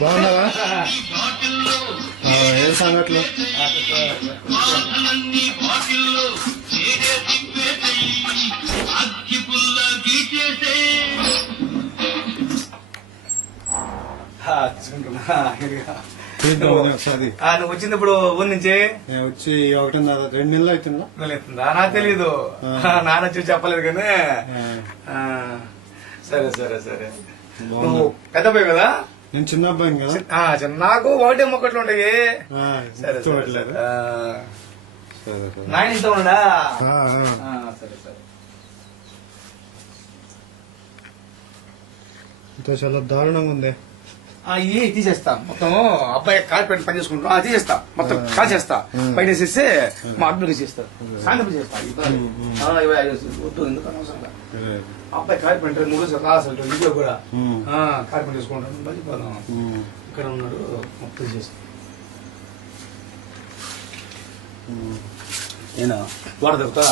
బాగున్నావా? ఏం సంగట్లు? నువ్వు వచ్చింది ఇప్పుడు ఊరి నుంచి వచ్చి 1.5-2 నెలలు అవుతుందా? నాకు తెలీదు, నాన్న చూసి చెప్పలేదు కానీ. సరే సరే సరే, నువ్వు పెద్ద అబ్బాయి కదా? నేను చిన్న అబ్బాయిని కదా. నాకు ఒకటే మొక్కట్లు ఉంటాయి. సరే సరే, నాయన ఇంత ఉన్నాడా? సరే సరే, చాలా దారుణంగా ఉంది. ఇవి తీసేస్తా మొత్తం. అబ్బాయి కార్పెంట్ పని చేసుకుంటాం, తీసేస్తా మొత్తం, కాల్చేస్తా, బయట వేసేస్తే మా అబ్బాయికి చేస్తా, సాయంత్రం చేస్తా. వద్దు, ఎందుకు అనవసరంగా. అబ్బాయి కార్పెంటర్ 3 అసలు ఇంట్లో కూడా కార్పెంట్ చేసుకుంటాను, మర్చిపోదాం. ఇక్కడ ఉన్నాడు, మొత్తం చేస్తా. ఏనా వాడ దొరుకుతా?